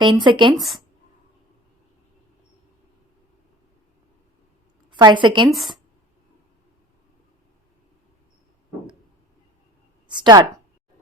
10 seconds. 5 seconds. Start.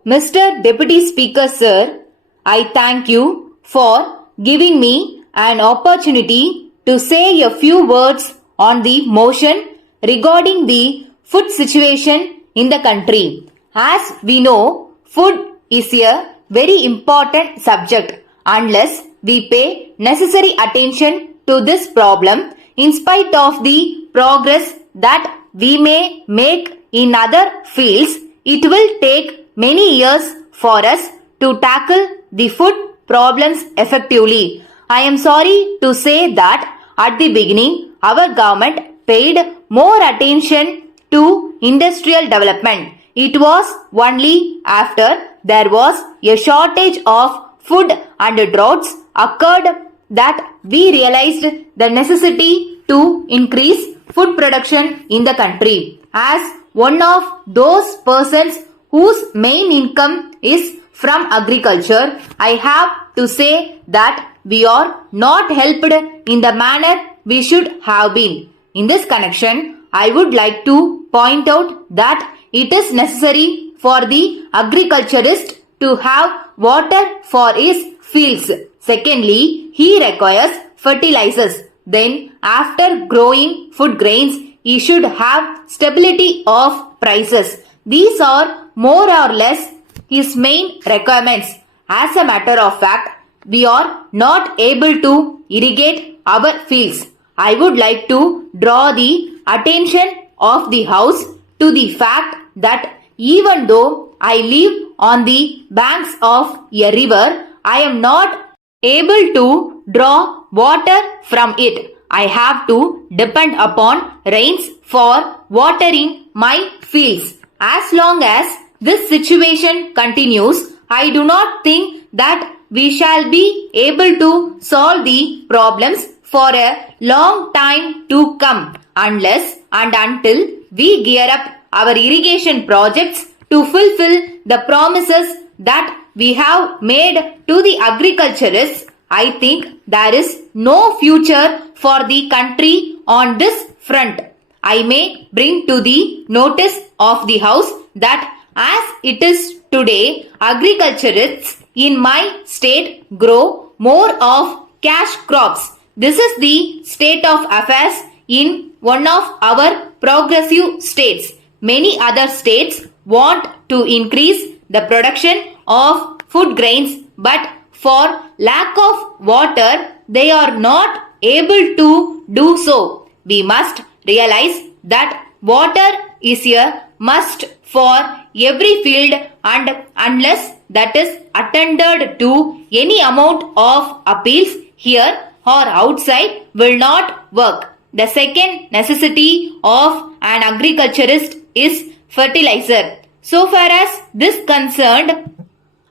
Mr. Deputy Speaker Sir, I thank you for giving me an opportunity to say a few words on the motion regarding the food situation in the country. As we know, food is a very important subject. Unless we pay necessary attention to this problem, in spite of the progress that we may make in other fields, it will take many years for us to tackle the food problems effectively. I am sorry to say that at the beginning, our government paid more attention to industrial development. It was only after there was a shortage of food and droughts occurred that we realized the necessity to increase food production in the country. As one of those persons whose main income is from agriculture, I have to say that we are not helped in the manner we should have been. In this connection, I would like to point out that it is necessary for the agriculturist to have water for his fields. Secondly, he requires fertilizers. Then, after growing food grains, he should have stability of prices. These are more or less his main requirements. As a matter of fact, we are not able to irrigate our fields. I would like to draw the attention of the House to the fact that even though I live on the banks of a river, I am not able to draw water from it. I have to depend upon rains for watering my fields. As long as this situation continues, I do not think that we shall be able to solve the problems for a long time to come unless and until we gear up our irrigation projects to fulfill the promises that we have made to the agriculturists. I think there is no future for the country on this front. I may bring to the notice of the House that as it is today, agriculturists in my state grow more of cash crops. This is the state of affairs in one of our progressive states. Many other states want to increase the production of food grains, but for lack of water, they are not able to do so. We must realize that water is a must for every field, and unless that is attended to, any amount of appeals here or outside will not work. The second necessity of an agriculturist is fertilizer. So far as this concerned,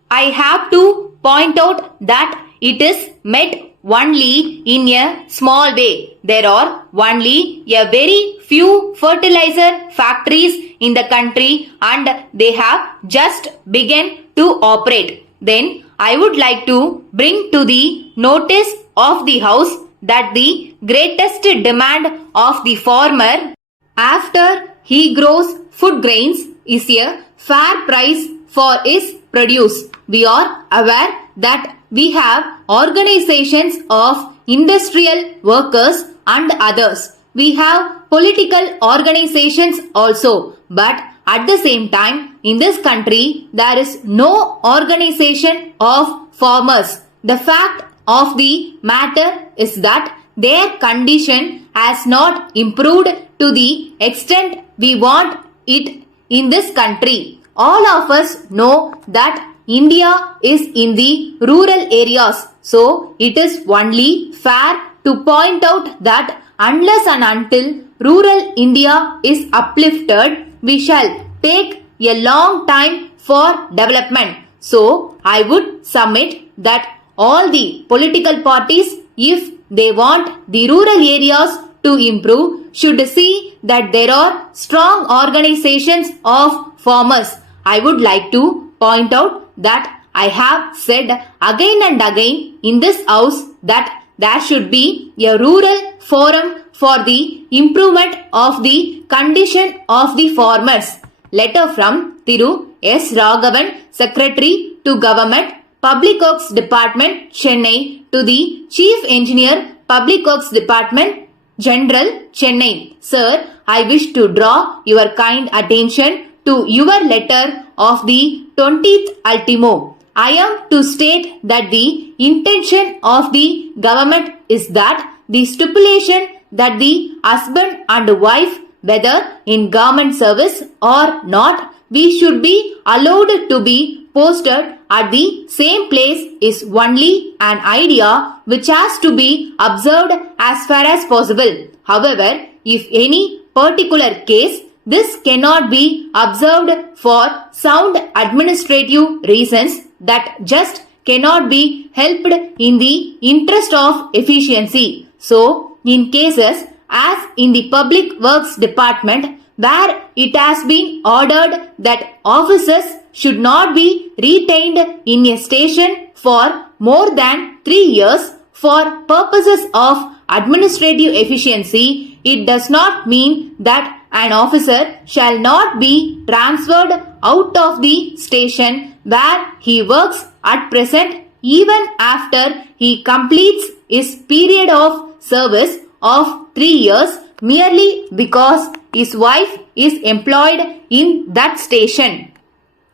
I have to point out that it is met only in a small way. There are only a very few fertilizer factories in the country and they have just begun to operate. Then I would like to bring to the notice of the House that the greatest demand of the farmer after he grows food grains is a fair price for his produce. We are aware that we have organizations of industrial workers and others. We have political organizations also. But at the same time, in this country, there is no organization of farmers. The fact of the matter is that their condition has not improved to the extent we want it in this country. All of us know that India is in the rural areas, so it is only fair to point out that unless and until rural India is uplifted, we shall take a long time for development. So, I would submit that all the political parties, if they want the rural areas to improve, should see that there are strong organizations of farmers. I would like to point out that I have said again and again in this house that there should be a rural forum for the improvement of the condition of the farmers. Letter from Thiru S. Raghavan, Secretary to Government, Public Works Department, Chennai, to the Chief Engineer, Public Works Department, General, Chennai. Sir, I wish to draw your kind attention to your letter of the 20th ultimo. I am to state that the intention of the government is that the stipulation that the husband and wife, whether in government service or not, we should be allowed to be posted at the same place is only an idea which has to be observed as far as possible. However, if any particular case this cannot be observed for sound administrative reasons that just cannot be helped in the interest of efficiency. So, in cases as in the Public Works Department where it has been ordered that officers should not be retained in a station for more than 3 years for purposes of administrative efficiency, it does not mean that an officer shall not be transferred out of the station where he works at present even after he completes his period of service of 3 years merely because his wife is employed in that station.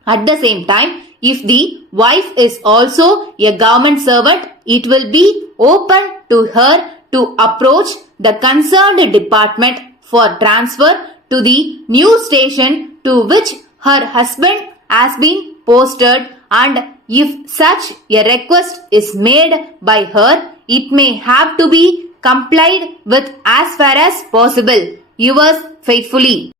At the same time, if the wife is also a government servant, it will be open to her to approach the concerned department for transfer to the new station to which her husband has been posted, and if such a request is made by her, it may have to be complied with as far as possible. Yours faithfully.